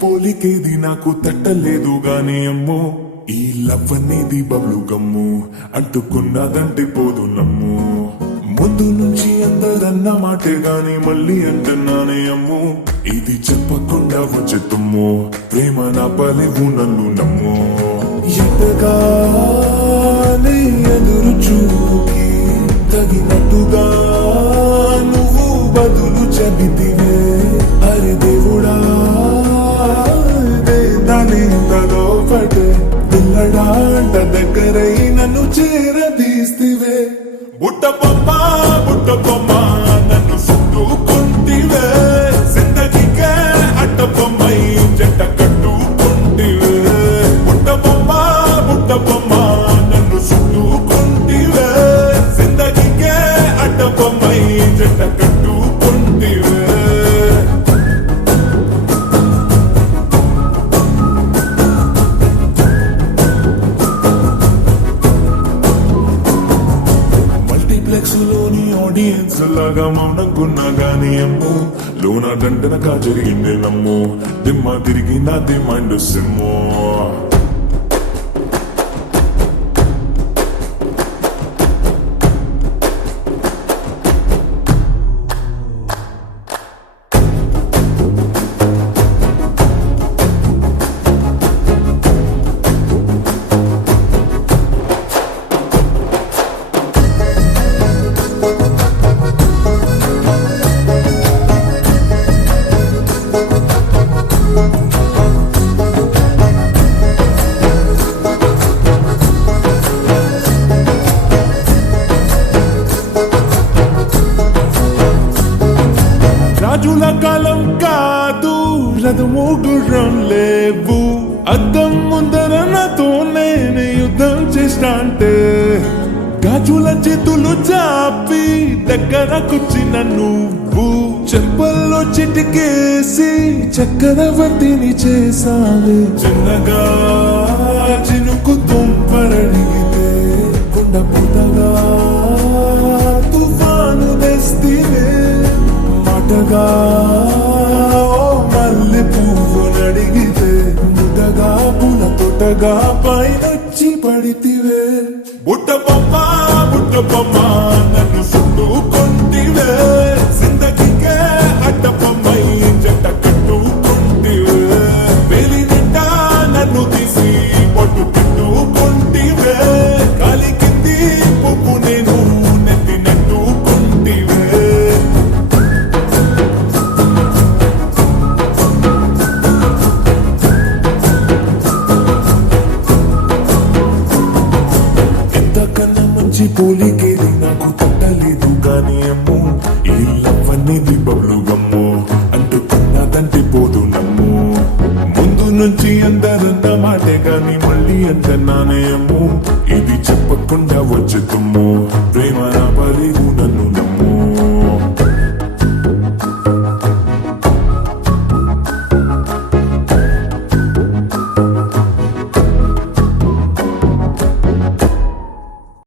పోలికేది నాకు తట్టలేదు గాని అమ్మో ఈ లవ్ అనేది బబ్లు గమ్ము అంటుకున్నదంటే పోదు నమ్ము ముందు నుంచి అందరన్న మాటే గాని మళ్ళీ అంటున్నానే అమ్ము ఇది చెప్పకుండా వచ్చే తుమ్ము ప్రేమ నా పలేవు నన్ను నమ్ము ఎంతగానే ఎదురు చూకి తగినట్టుగా నువ్వు బదులు చెబితివే అరే దేవుడా దాని తలో పడే పిల్లడాంట దగ్గరై నన్ను చేరదీస్తివే బుట్ట బొమ్మ నన్ను చుట్టుకుంటివే జిందగీకే అట్ట బొమ్మై జంట కట్టుకుంటివే బుట్ట బొమ్మ నన్ను చుట్టుకుంటివే జిందగీకే అట్ట బొమ్మై జంట కట్టుకుంటివే లోని ఆడియన్స్ లాగా మౌనంకున్నా గానీ అమ్ము లోన దండనగా జరిగిందే నమ్ము దిమ్మ తిరిగి నా దిమ్మండు సిమ్ము రాజుల కాలం కాదు రథము గుర్రం లేవు అద్దం ముందర నాతో నేను యుద్ధం చేస్తాంటే గాజుల చేతులు చాపి దగ్గరకొచ్చిన నువ్వు చెంపల్లో చిటికేసి చక్రవర్తిని చేసావే చిన్నగా చినుకు తుంపరడిగితే కొండ పుటగా తుఫాను తెస్తివే మాటగా మల్లె పువ్వు నడిగితే ముదగా పుల తొటగా పైనొచ్చి పడితివే బుట్ట బొమ్మ నన్ను చుట్టుకుంటివే జిందగీకే అట్ట బొమ్మై జంట కట్టుకుంటివే వేలి నిండా నన్ను తీసి పొట్టు పెట్టుకుంటివే కాలి కింది పువ్వు నేను నెత్తినట్టుకుంటివే పోలికేది నాకు తట్టలేదు గాని అమ్ము ఈ లవ్ అనేది బబ్లు గమ్ము అంటుకున్నదంటే పోదు నమ్ము ముందు నుంచి అందరన్న మాటే గాని మళ్ళీ అంటున్నానే అమ్ము ఇది చెప్పకుండా వచ్చే తుమ్ము ప్రేమ నా పలివు